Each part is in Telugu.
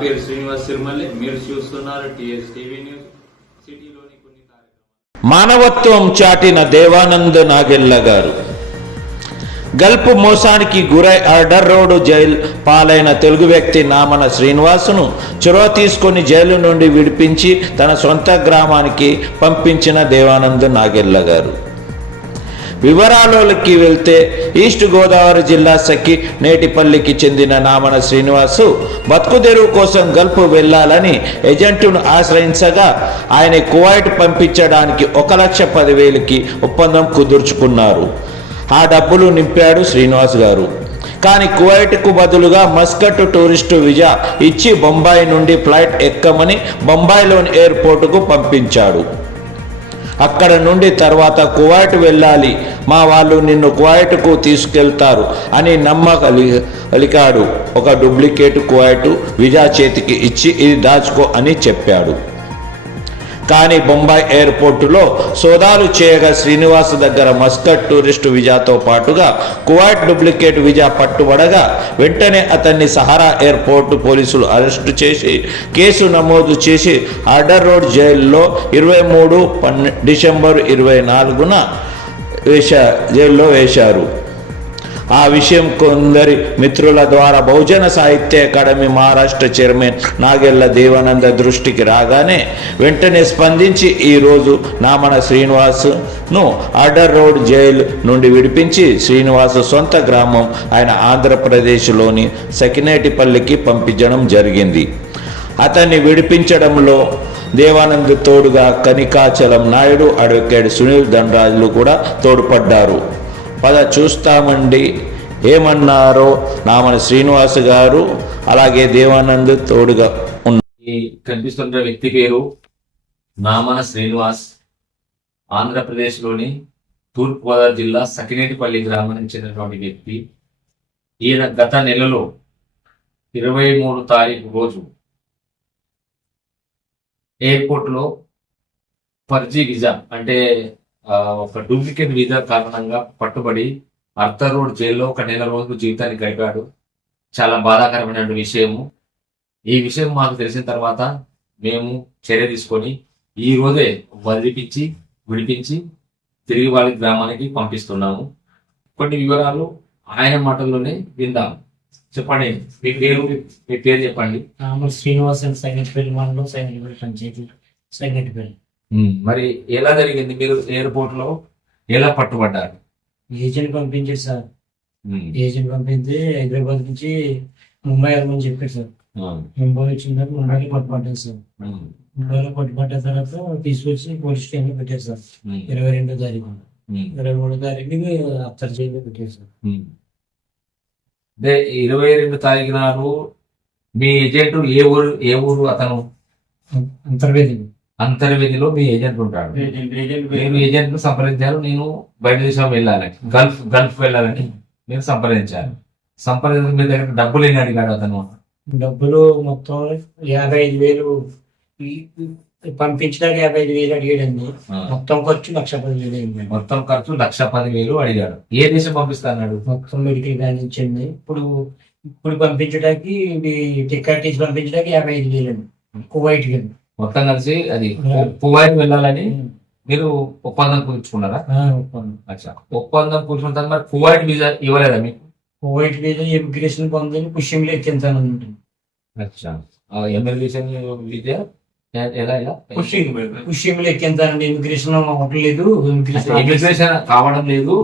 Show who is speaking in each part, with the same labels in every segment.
Speaker 1: పేరు శ్రీనివాస్ మీరు చూస్తున్నారు టీవీ న్యూస్. సిటీలోని కొన్ని
Speaker 2: మానవత్వం చాటిన దేవానంద్ నాగెల్ల గారు. గల్ఫ్ మోసానికి గురై అర్డర్ రోడ్డు జైలు పాలైన తెలుగు వ్యక్తి నామన శ్రీనివాసును చొరవ తీసుకొని జైలు నుండి విడిపించి తన సొంత గ్రామానికి పంపించిన దేవానంద్ నాగెల్ల గారు. వివరాలలోకి వెళ్తే ఈస్ట్ గోదావరి జిల్లా సఖి నేటిపల్లికి చెందిన నామన శ్రీనివాసు బతుకుదెరువు కోసం గల్ఫ్ వెళ్ళాలని ఏజెంటును ఆశ్రయించగా ఆయన కువైట్ పంపించడానికి ఒక లక్ష పదివేలకి ఒప్పందం కుదుర్చుకున్నారు. ఆ డబ్బులు నింపాడు శ్రీనివాస్ గారు. కానీ కువైట్కు బదులుగా మస్కట్ టూరిస్టు వీజా ఇచ్చి బొంబాయి నుండి ఫ్లైట్ ఎక్కమని బొంబాయిలోని ఎయిర్పోర్టుకు పంపించాడు. అక్కడ నుండి తర్వాత కువైట్ వెళ్ళాలి. మా వాళ్ళు నిన్ను కువైట్కు తీసుకెళ్తారు అని నమ్మకలి అలికాడు ఒక డూప్లికేట్ కువైట్ విజా చేతికి ఇచ్చి ఇది దాచుకో అని చెప్పాడు. కానీ బొంబాయి ఎయిర్పోర్టులో సోదాలు చేయగా శ్రీనివాస్ దగ్గర మస్కట్ టూరిస్టు విజాతో పాటుగా కువైట్ డూప్లికేట్ విజా పట్టుబడగా వెంటనే అతన్ని సహారా ఎయిర్పోర్టు పోలీసులు అరెస్టు చేసి కేసు నమోదు చేసి ఆర్డర్ రోడ్ జైల్లో ఇరవై మూడు పన్నె డిసెంబర్ ఇరవై నాలుగున వేశా జైల్లో వేశారు. ఆ విషయం కొందరి మిత్రుల ద్వారా బహుజన సాహిత్య అకాడమీ మహారాష్ట్ర చైర్మన్ నాగెళ్ళ దేవానంద దృష్టికి రాగానే వెంటనే స్పందించి ఈరోజు నామన శ్రీనివాస్ను ఆర్డర్ రోడ్ జైలు నుండి విడిపించి శ్రీనివాస్ సొంత గ్రామం ఆయన ఆంధ్రప్రదేశ్లోని సకినేటిపల్లికి పంపించడం జరిగింది. అతన్ని విడిపించడంలో దేవానంద్ తోడుగా కనికాచలం నాయుడు అడ్వకేట్ సునీల్ ధనరాజులు కూడా తోడ్పడ్డారు. పద చూస్తామండి. ఏమన్నారో నామని శ్రీనివాస్ గారు అలాగే దేవానంద్ తోడుగా
Speaker 3: ఈ కనిపిస్తున్న వ్యక్తి పేరు నామన శ్రీనివాస్. ఆంధ్రప్రదేశ్లోని తూర్పుగోదావరి జిల్లా సకినేటిపల్లి గ్రామానికి చెందినటువంటి వ్యక్తి. ఈయన గత నెలలో ఇరవై మూడు తారీఖు రోజు ఎయిర్పోర్ట్లో ఫర్జీ విజా అంటే ఒక డూప్లికేట్ వీజా కారణంగా పట్టుబడి అర్థర్ రోడ్ జైల్లో ఒక నెల రోజులు జీవితాన్ని గడిపాడు. చాలా బాధాకరమైన విషయము. ఈ విషయం మాకు తెలిసిన తర్వాత మేము చర్య తీసుకొని ఈ రోజే వదిలిపించి విడిపించి తిరిగి వాళ్ళ గ్రామానికి పంపిస్తున్నాము. కొన్ని వివరాలు ఆయన మాటల్లోనే విందాం. చెప్పండి మీ పేరు మీ పేరు చెప్పండి.
Speaker 4: రాములు శ్రీనివాస్ పెళ్ళి సైనట్పల్లి మండలం సైనట్పల్లి పంచాయతీ సైనట్పల్లి
Speaker 3: మరి ఎలా జరిగింది మీరు ఎయిర్పోర్ట్లో ఎలా పట్టుబడ్డారు?
Speaker 4: ఏజెంట్ పంపించారు సార్. ఏజెంట్ పంపిస్తే హైదరాబాద్ నుంచి ముంబై వెళ్ళమని చెప్పారు సార్. ముంబై వచ్చిన తర్వాత ముంబైలో పట్టుబడ్డారు సార్. ముంబైలో పట్టుబడ్డ తర్వాత తీసుకొచ్చి పోలీస్ స్టేషన్లో పెట్టారు సార్. ఇరవై రెండో తారీఖు. ఇరవై మూడో తారీఖుకి అత్తర్ జైల్లో పెట్టారు సార్.
Speaker 3: అంటే ఇరవై రెండు తారీఖు నాడు మీ ఏజెంట్ ఏ ఊరు ఏ ఊరు అతను?
Speaker 4: అంతర్వేది
Speaker 3: అంతర్వేదిలో మీ ఏజెంట్ ఉంటాడు. నేను ఏజెంట్ను సంప్రదించాను నేను బయట దేశం వెళ్ళాలని గల్ఫ్ గల్ఫ్ వెళ్ళాలని నేను సంప్రదించాను. సంప్రదించిన మీ దగ్గర డబ్బులు ఎన్ని అడిగాడు అతను?
Speaker 4: డబ్బులు మొత్తం యాభై ఐదు వేలు పంపించడానికి యాభై ఐదు వేలు అడిగాడండి. మొత్తం ఖర్చు లక్ష పది వేలు
Speaker 3: మొత్తం ఖర్చు లక్ష పది వేలు అడిగాడు. ఏ దేశం పంపిస్తాడు
Speaker 4: మొత్తం మెడికల్ బ్యాన్ ఇచ్చింది. ఇప్పుడు ఇప్పుడు పంపించడానికి టికెట్ తీసి పంపించడానికి యాభై ఐదు వేలు అండి కువైట్కి
Speaker 3: మొత్తం కలిసి అది. కువైట్ వెళ్ళాలని మీరు ఒప్పందం కూర్చుకున్నారా. అచ్చా. ఒప్పందం కూర్చున్న తర్వాత మరి కువైట్ వీసా ఇవ్వలేదా మీకు?
Speaker 4: కువైట్ మీద ఇమిగ్రేషన్ పొందని పుష్యంలో ఎక్కించాను
Speaker 3: అచ్చా. ఎమ్మెల్యేషన్ విద్య ఎలా ఎలా?
Speaker 4: పుష్యంలో ఎక్కించానండి ఇమిగ్రేషన్ అవ్వట్లేదు ఇమిగ్రేషన్
Speaker 3: ఇమిగ్రేషన్ కావడం లేదు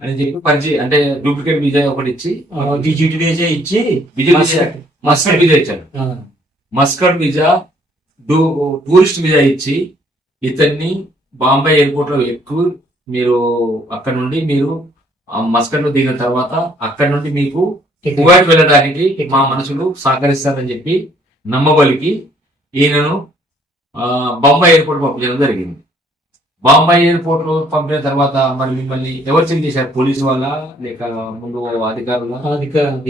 Speaker 3: అని చెప్పి పరిచయ అంటే డూప్లికేట్ వీజా ఒకటి ఇచ్చి
Speaker 4: డిజిట్ వేసే ఇచ్చి
Speaker 3: మస్కట్. వీజా ఇచ్చాడు మస్కట్ వీజా డూ టూరిస్ట్ వీజా ఇచ్చి ఇతన్ని బాంబే ఎయిర్పోర్ట్లో ఎక్కువ మీరు అక్కడ నుండి మీరు మస్కట్లో దిగిన తర్వాత అక్కడ నుండి మీకు కువైట్ వెళ్ళడానికి మా మనుషులు సహకరిస్తారని చెప్పి నమ్మబలికి ఈయనను బొంబాయి ఎయిర్పోర్ట్ పంపించడం జరిగింది. బాంబాయి ఎయిర్పోర్ట్లో పంపిన తర్వాత మరి మిమ్మల్ని ఎవరు చెక్ చేశారు? పోలీసు వాళ్ళ? లేక ముందు అధికారుల?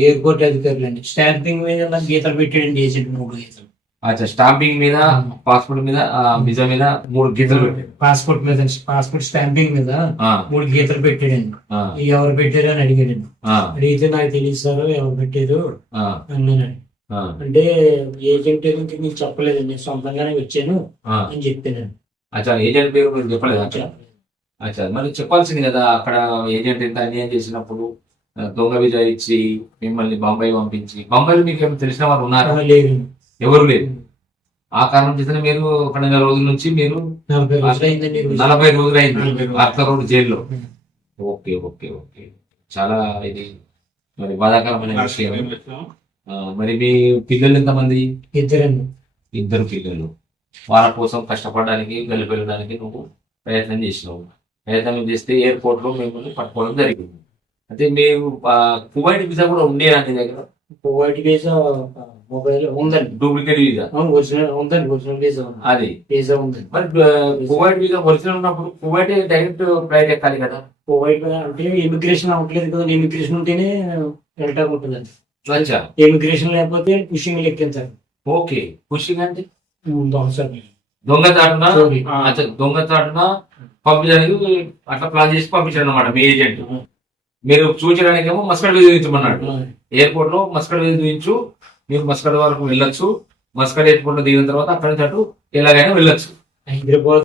Speaker 4: ఎయిర్పోర్ట్ అధికారులు అండి స్టాంపింగ్ మీద గీతలు పెట్టాడండి ఏజెంట్ మూడు గీతలు.
Speaker 3: అచ్చా స్టాంపింగ్ మీద పాస్పోర్ట్ మీద వీసా మీద మూడు గీతలు
Speaker 4: పాస్పోర్ట్ మీద పాస్పోర్ట్ స్టాంపింగ్ మీద మూడు గీతలు పెట్టాడండి
Speaker 3: ఆ,
Speaker 4: ఎవరు పెట్టారు అని అడిగాడండి
Speaker 3: ఆ,
Speaker 4: అడిగితే నాకు తెలియదు సార్ ఎవరు పెట్టారు? అంటే ఏజెంట్ గురించి నీకు చెప్పలేదు? నేను సొంతంగానే వచ్చాను. అని చెప్పాను
Speaker 3: అచ్చా ఏజెంట్ పేరు మీరు చెప్పలేదు? అక్కడ అచ్చా మరి చెప్పాల్సింది కదా అక్కడ ఏజెంట్ ఎంత అన్యాయం చేసినప్పుడు దొంగ విజా ఇచ్చి మిమ్మల్ని బొంబాయి పంపించి బొంబాయిలో మీకు ఏమైనా తెలిసిన వారు ఉన్నారా?
Speaker 4: లేదు
Speaker 3: ఎవరు లేరు. ఆ కారణం చేతనే మీరు ఒక నెల రోజుల నుంచి మీరు
Speaker 4: నలభై రోజులు
Speaker 3: అయింది. అర్త రోడ్ జైల్లో. Okay okay okay. చాలా ఇది మరి బాధాకరమైన విషయం. మరి మీ పిల్లలు ఎంతమంది?
Speaker 4: ఇద్దరండి.
Speaker 3: ఇద్దరు పిల్లలు. వాళ్ళ కోసం కష్టపడడానికి గల్లి వెళ్ళడానికి నువ్వు ప్రయత్నం చేసినావు. ప్రయత్నం చేస్తే ఎయిర్పోర్ట్లో మిమ్మల్ని పట్టుకోవడం జరిగింది. అయితే మీరు కువైట్ వీసా కూడా ఉండేదా నీ దగ్గర?
Speaker 4: వైట్ వీసా మొబైల్ ఉందండి.
Speaker 3: డూప్లికేట్ వీసా
Speaker 4: ఒరిజినల్ ఉందండి ఒరిజినల్ వీసా ఉంది.
Speaker 3: అది.
Speaker 4: వీసా ఉందండి
Speaker 3: మరి కువైట్ వీసా ఒరిజినల్ ఉన్నప్పుడు కువైట్ డైరెక్ట్ ఫ్లైట్ ఎక్కాలి కదా?
Speaker 4: వైట్ అంటే ఇమిగ్రేషన్ అవ్వట్లేదు కదా ఇమిగ్రేషన్ ఉంటేనే వెళ్ళటం ఉంటుందండి.
Speaker 3: అచ్చా.
Speaker 4: ఇమిగ్రేషన్ లేకపోతే పుషింగ్ లెక్కించాలి.
Speaker 3: ఓకే. పుషింగ్ అంటే. అచ్చా దొంగచాటున పంపించడానికి అట్లా ప్లాన్ చేసి పంపించారు అనమాట మీ ఏజెంట్ మీరు చూపించడానికేమో మస్కడ్ వీధి చూపించమన్నాడు. ఎయిర్పోర్ట్లో మస్కడ్ వీధి చూపించు మీరు మస్కడ్ వరకు వెళ్ళొచ్చు. మస్కడ్ ఎయిర్పోర్ట్లో దిగిన తర్వాత అక్కడ నుంచి అటు ఎలాగైనా వెళ్ళొచ్చు.
Speaker 4: హైదరాబాద్